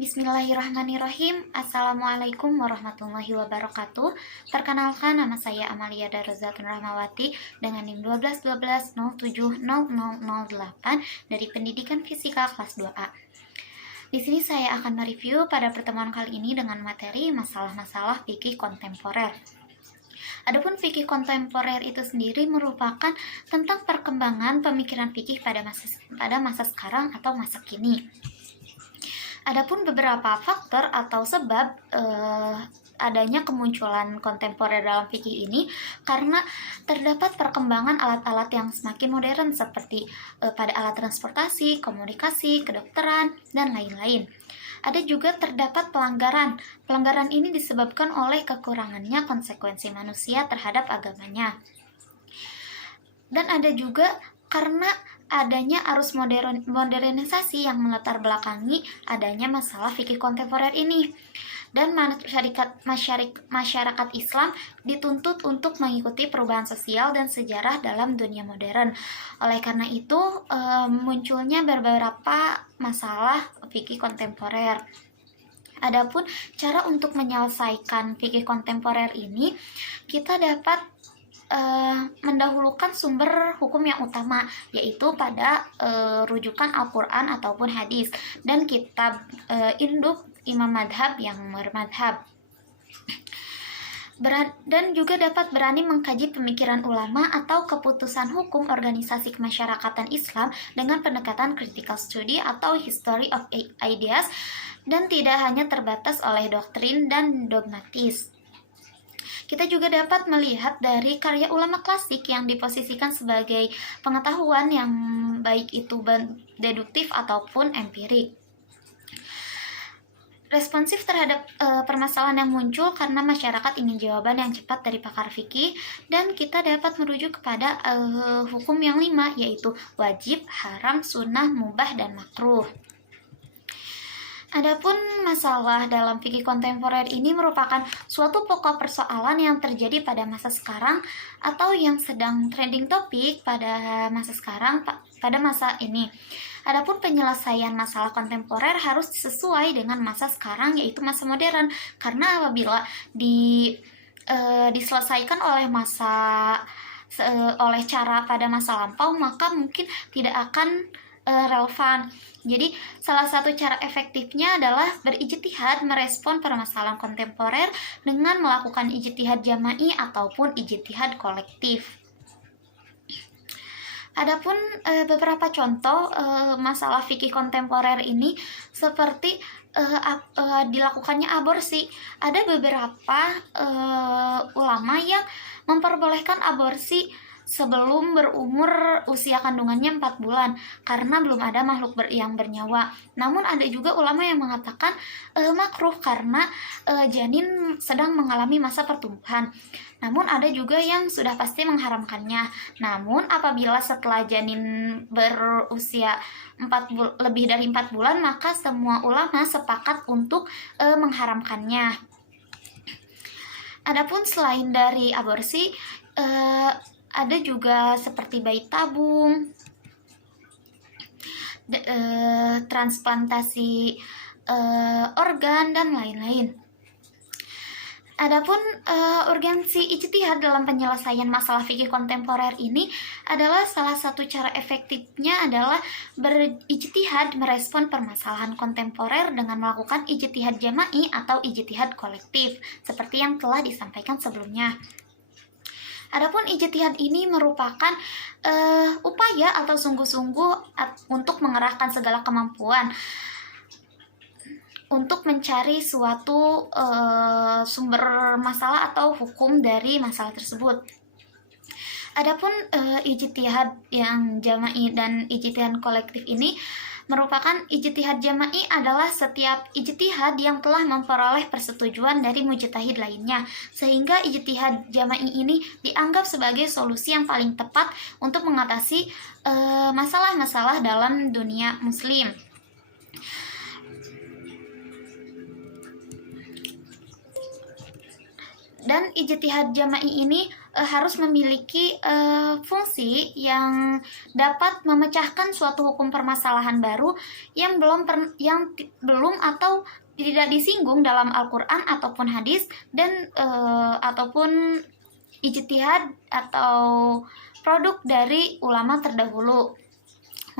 Bismillahirrahmanirrahim. Assalamualaikum warahmatullahi wabarakatuh. Perkenalkan, nama saya Amalia Daruzatun Rahmawati dengan NIM 1212070008 dari Pendidikan Fisika kelas 2A. Di sini saya akan mereview pada pertemuan kali ini dengan materi masalah-masalah fikih kontemporer. Adapun fikih kontemporer itu sendiri merupakan tentang perkembangan pemikiran fikih pada masa sekarang atau masa kini. Adapun beberapa faktor atau sebab adanya kemunculan kontemporer dalam fikih ini karena terdapat perkembangan alat-alat yang semakin modern seperti pada alat transportasi, komunikasi, kedokteran, dan lain-lain. Ada juga terdapat pelanggaran. Pelanggaran ini disebabkan oleh kekurangannya konsekuensi manusia terhadap agamanya. Dan ada juga karena adanya arus modernisasi yang melatar belakangi adanya masalah fikih kontemporer ini. Dan masyarakat Islam dituntut untuk mengikuti perubahan sosial dan sejarah dalam dunia modern. Oleh karena itu, munculnya beberapa masalah fikih kontemporer. Adapun cara untuk menyelesaikan fikih kontemporer ini, kita dapat mendahulukan sumber hukum yang utama, yaitu pada rujukan Al-Quran ataupun hadis dan kitab induk imam madhab yang bermadhab. Dan juga dapat berani mengkaji pemikiran ulama atau keputusan hukum organisasi kemasyarakatan Islam dengan pendekatan critical study atau history of ideas, dan tidak hanya terbatas oleh doktrin dan dogmatis. Kita juga dapat melihat dari karya ulama klasik yang diposisikan sebagai pengetahuan yang baik itu deduktif ataupun empirik. Responsif terhadap permasalahan yang muncul karena masyarakat ingin jawaban yang cepat dari pakar fikih, dan kita dapat merujuk kepada hukum yang 5, yaitu wajib, haram, sunnah, mubah, dan makruh. Adapun masalah dalam fikih kontemporer ini merupakan suatu pokok persoalan yang terjadi pada masa sekarang atau yang sedang trending topik pada masa sekarang, pada masa ini. Adapun penyelesaian masalah kontemporer harus sesuai dengan masa sekarang, yaitu masa modern, karena apabila diselesaikan oleh oleh cara pada masa lampau, maka mungkin tidak akan relevan. Jadi salah satu cara efektifnya adalah berijtihad merespon permasalahan kontemporer dengan melakukan ijtihad jama'i ataupun ijtihad kolektif. Adapun beberapa contoh masalah fikih kontemporer ini seperti dilakukannya aborsi. Ada beberapa ulama yang memperbolehkan aborsi sebelum berumur usia kandungannya 4 bulan karena belum ada makhluk yang bernyawa. Namun ada juga ulama yang mengatakan makruh karena janin sedang mengalami masa pertumbuhan. Namun ada juga yang sudah pasti mengharamkannya. Namun apabila setelah janin berusia lebih dari 4 bulan, maka semua ulama sepakat untuk mengharamkannya. Adapun selain dari aborsi, ada juga seperti bayi tabung, transplantasi organ, dan lain-lain. Adapun urgensi ijtihad dalam penyelesaian masalah fikih kontemporer ini adalah salah satu cara efektifnya adalah berijtihad merespon permasalahan kontemporer dengan melakukan ijtihad jama'i atau ijtihad kolektif seperti yang telah disampaikan sebelumnya. Adapun ijtihad ini merupakan upaya atau sungguh-sungguh untuk mengerahkan segala kemampuan untuk mencari suatu sumber masalah atau hukum dari masalah tersebut. Adapun ijtihad yang jama'i dan ijtihad kolektif ini merupakan ijtihad jama'i adalah setiap ijtihad yang telah memperoleh persetujuan dari mujtahid lainnya, sehingga ijtihad jama'i ini dianggap sebagai solusi yang paling tepat untuk mengatasi masalah-masalah dalam dunia muslim. Dan ijtihad jama'i ini harus memiliki fungsi yang dapat memecahkan suatu hukum permasalahan baru yang belum atau tidak disinggung dalam Al-Quran ataupun hadis, dan ataupun ijtihad atau produk dari ulama terdahulu.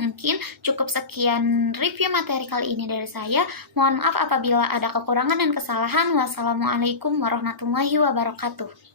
Mungkin cukup sekian review materi kali ini dari saya. Mohon maaf apabila ada kekurangan dan kesalahan. Wassalamualaikum warahmatullahi wabarakatuh.